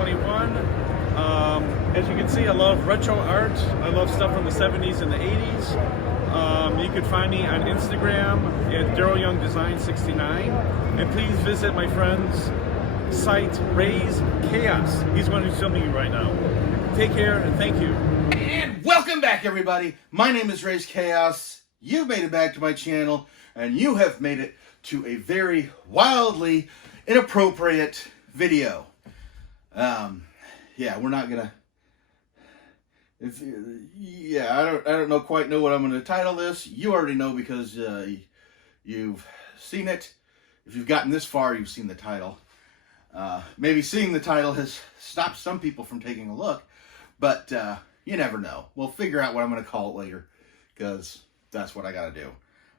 2021. As you can see, I love retro art. I love stuff from the 70s and the 80s. You can find me on Instagram at Darryl Young Design 69. And please visit my friend's site, Raze Chaos. He's the one who's filming you right now. Take care and thank you. And welcome back, everybody. My name is Raze Chaos. You've made it back to my channel, and you have made it to a very wildly inappropriate video. Yeah, we're not gonna. I don't quite know what I'm gonna title this. You already know because you've seen it. If you've gotten this far, you've seen the title. Maybe seeing the title has stopped some people from taking a look, but you never know. We'll figure out what I'm gonna call it later, because that's what I gotta do.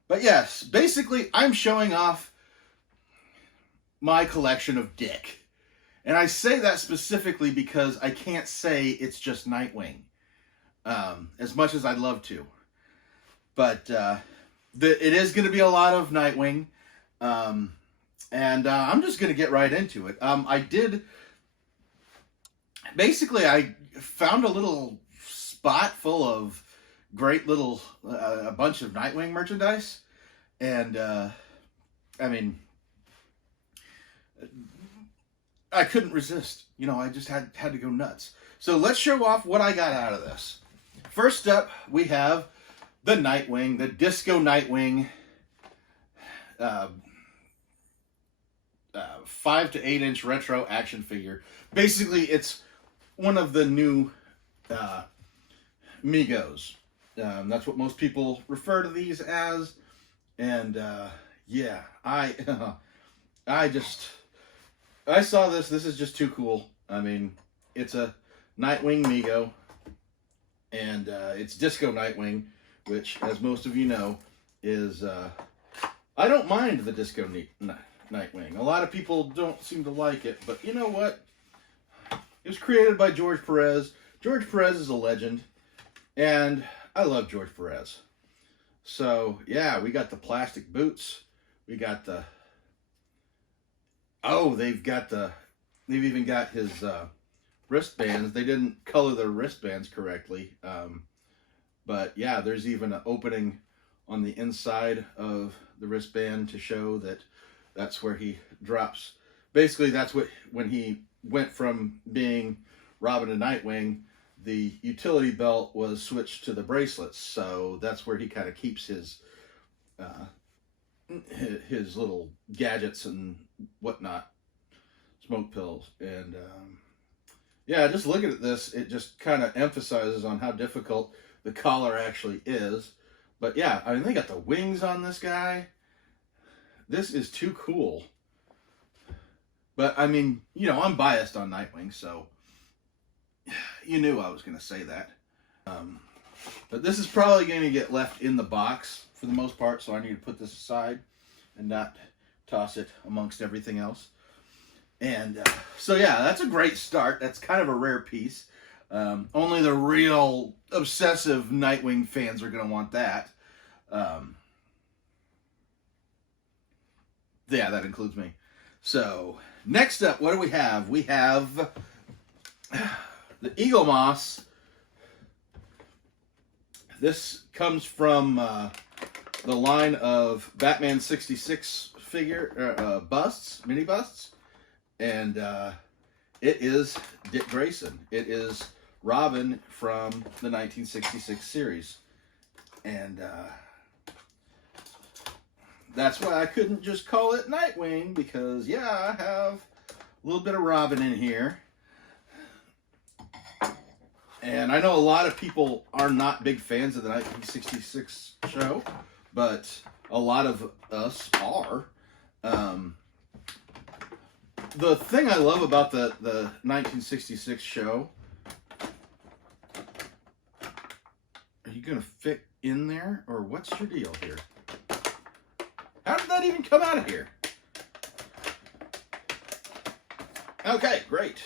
But yes, basically, I'm showing off my collection of dick. And I say that specifically because I can't say it's just Nightwing, as much as I'd love to. But it is going to be a lot of Nightwing, and I'm just going to get right into it. I found a little spot full of great little, a bunch of Nightwing merchandise, and I mean, I couldn't resist. You know, I just had to go nuts. So let's show off what I got out of this. First up, we have the Nightwing, the Disco Nightwing, 5 to 8 inch retro action figure. Basically, it's one of the new Migos. That's what most people refer to these as. And yeah, I saw this. This is just too cool. I mean, it's a Nightwing Migo, and it's Disco Nightwing, which, as most of you know, is I don't mind the Disco Nightwing. A lot of people don't seem to like it, but you know what? It was created by George Perez. George Perez is a legend, and I love George Perez. So yeah, we got the plastic boots. We got the they've even got his wristbands. They didn't color their wristbands correctly. But yeah, there's even an opening on the inside of the wristband to show that that's where he drops. Basically, that's when he went from being Robin to Nightwing, the utility belt was switched to the bracelets. So that's where he kind of keeps his little gadgets and whatnot, smoke pills. And yeah, just looking at this, it just kind of emphasizes on how difficult the collar actually is. But yeah, I mean, they got the wings on this guy. This is too cool. But I mean, you know, I'm biased on Nightwing, so you knew I was going to say that. But this is probably going to get left in the box for the most part, so I need to put this aside and not toss it amongst everything else. And so yeah, that's a great start. That's kind of a rare piece. Only the real obsessive Nightwing fans are going to want that. Yeah, that includes me. So next up, what do we have? We have the Eagle Moss. This comes from the line of Batman 66 figure busts, mini busts, and it is Dick Grayson. It is Robin from the 1966 series, and that's why I couldn't just call it Nightwing, because yeah, I have a little bit of Robin in here. And I know a lot of people are not big fans of the 1966 show, but a lot of us are. The thing I love about the 1966 show, are you going to fit in there, or what's your deal here? How did that even come out of here? Okay, great.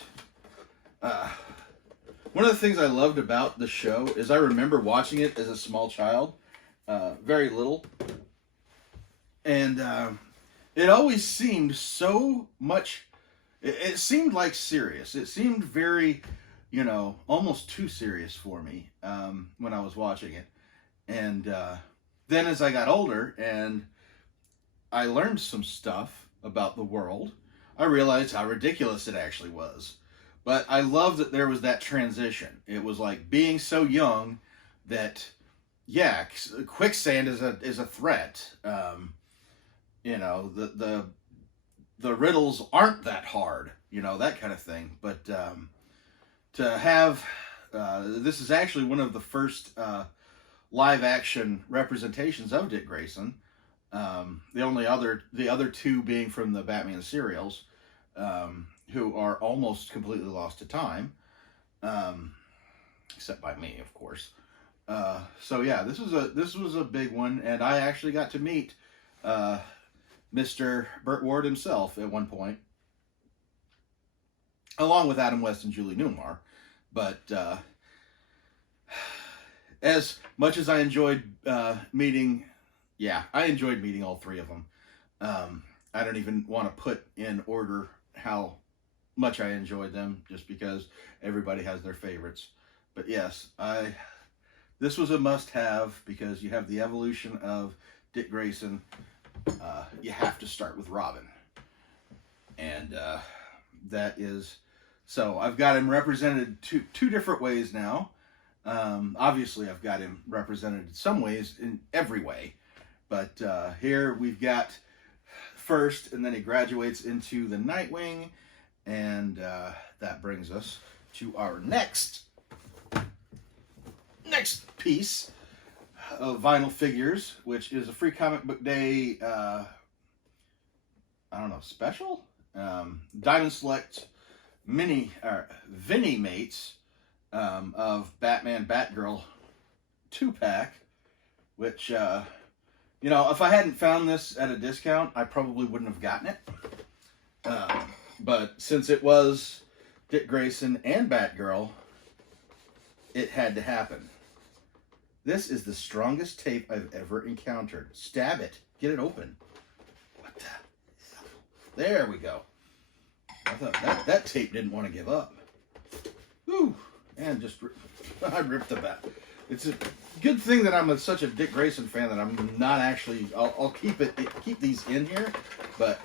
One of the things I loved about the show is I remember watching it as a small child, very little, and it always seemed so much it seemed like serious. It seemed very, you know, almost too serious for me when I was watching it. And then as I got older and I learned some stuff about the world, I realized how ridiculous it actually was. But I love that there was that transition. It was like being so young that, yeah, quicksand is a threat. You know, the riddles aren't that hard, you know, that kind of thing. But to have this is actually one of the first live action representations of Dick Grayson. The other two being from the Batman serials, who are almost completely lost to time, except by me, of course. So yeah, this was a big one, and I actually got to meet Mr. Burt Ward himself at one point, along with Adam West and Julie Newmar. But as much as I enjoyed meeting, yeah, I enjoyed meeting all three of them. I don't even want to put in order how much I enjoyed them, just because everybody has their favorites. But yes, this was a must-have, because you have the evolution of Dick Grayson. You have to start with Robin. And that is... So, I've got him represented two different ways now. Obviously, I've got him represented in some ways, in every way. But here we've got first, and then he graduates into the Nightwing. And that brings us to our next piece of vinyl figures, which is a Free Comic Book Day, I don't know, special? Diamond Select Vinnie Mates of Batman Batgirl 2-pack, which, you know, if I hadn't found this at a discount, I probably wouldn't have gotten it. But since it was Dick Grayson and Batgirl, it had to happen. This is the strongest tape I've ever encountered. Stab it. Get it open. What the? There we go. I thought that tape didn't want to give up. Whew. And just, I ripped the back. It's a good thing that I'm such a Dick Grayson fan that I'm not actually, I'll keep these in here, but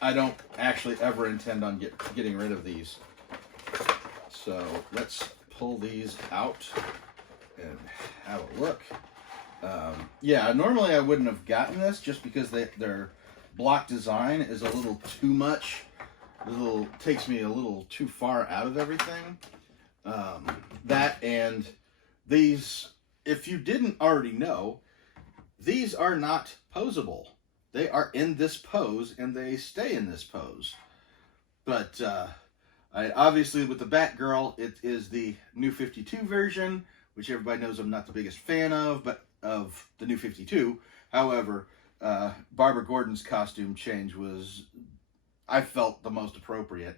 I don't actually ever intend on getting rid of these. So let's pull these out and have a look. Yeah, normally I wouldn't have gotten this, just because their block design is a little too much. Takes me a little too far out of everything. That and these, if you didn't already know, these are not posable. They are in this pose, and they stay in this pose. But obviously with the Batgirl, it is the New 52 version, which everybody knows I'm not the biggest fan of, but of the New 52. However, Barbara Gordon's costume change was, I felt, the most appropriate.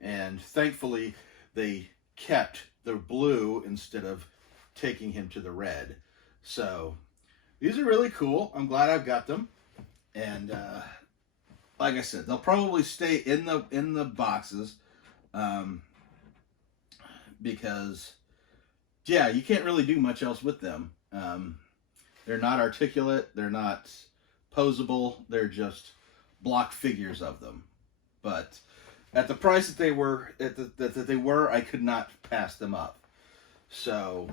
And thankfully, they kept the blue instead of taking him to the red. So, these are really cool. I'm glad I've got them. And, like I said, they'll probably stay in the boxes. Because, yeah, you can't really do much else with them. They're not articulate. They're not posable. They're just block figures of them. But at the price that they were, I could not pass them up. So,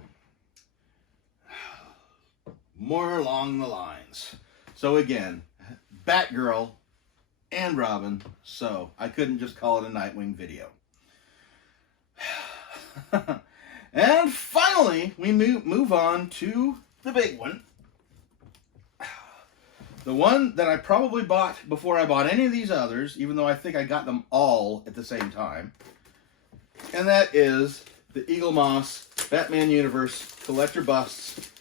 more along the lines. So again, Batgirl and Robin. So I couldn't just call it a Nightwing video. And finally, we move on to the big one. The one that I probably bought before I bought any of these others, even though I think I got them all at the same time. And that is the Eagle Moss Batman Universe Collector Busts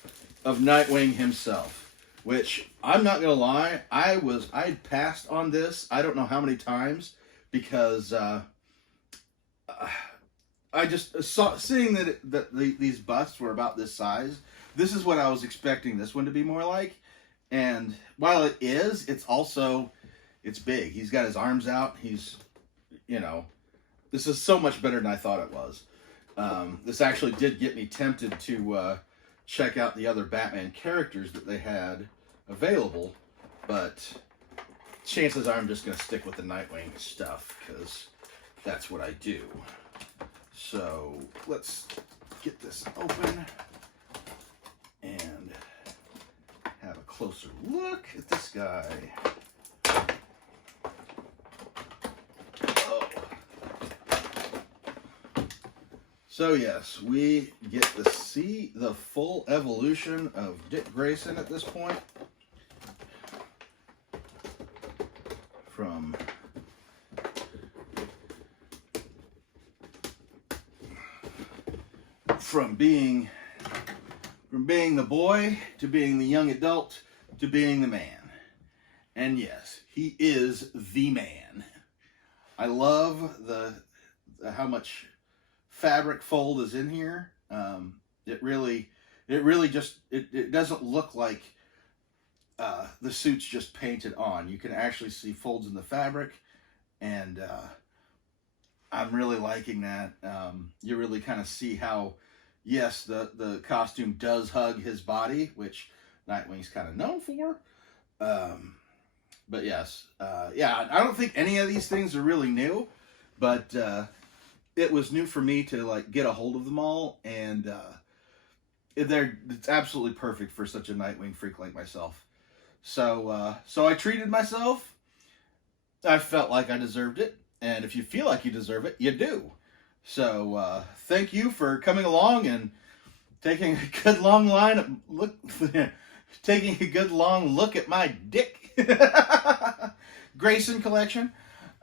of Nightwing himself. Which, I'm not going to lie, I'd passed on this I don't know how many times, because I just saw, seeing that these busts were about this size, this is what I was expecting this one to be more like. And while it is, it's big. He's got his arms out. you know, this is so much better than I thought it was. This actually did get me tempted to check out the other Batman characters that they had available, but chances are I'm just going to stick with the Nightwing stuff because that's what I do. So let's get this open and have a closer look at this guy. Oh. So yes, we get to see the full evolution of Dick Grayson at this point. From being the boy to being the young adult to being the man. And yes, he is the man. I love the how much fabric fold is in here. It really just it doesn't look like the suit's just painted on. You can actually see folds in the fabric, and I'm really liking that. You really kind of see how, yes, the costume does hug his body, which Nightwing's kind of known for. But yes, yeah, I don't think any of these things are really new, but it was new for me to like get a hold of them all, and it's absolutely perfect for such a Nightwing freak like myself. So I treated myself. I felt like I deserved it, and if you feel like you deserve it, you do. So thank you for coming along and taking a good long look at my Dick Grayson collection.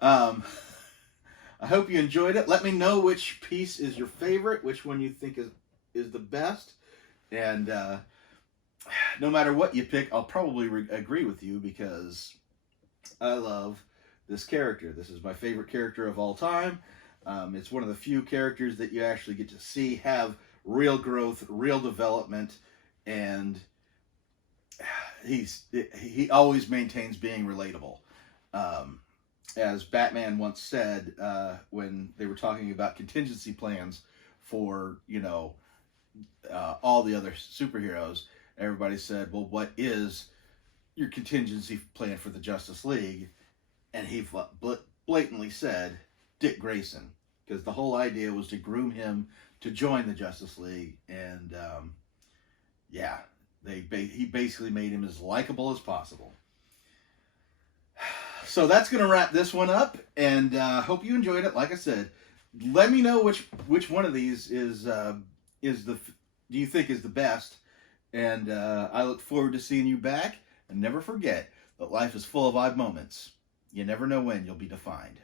I hope you enjoyed it. Let me know which piece is your favorite, which one you think is the best, and no matter what you pick, I'll probably agree with you because I love this character. This is my favorite character of all time. It's one of the few characters that you actually get to see have real growth, real development, and he always maintains being relatable. As Batman once said when they were talking about contingency plans for, you know, all the other superheroes, everybody said, well, what is your contingency plan for the Justice League? And he blatantly said, Dick Grayson, because the whole idea was to groom him to join the Justice League, and yeah, he basically made him as likable as possible. So that's going to wrap this one up, and hope you enjoyed it. Like I said, let me know which one of these do you think is the best, and I look forward to seeing you back. And never forget that life is full of odd moments. You never know when you'll be defined.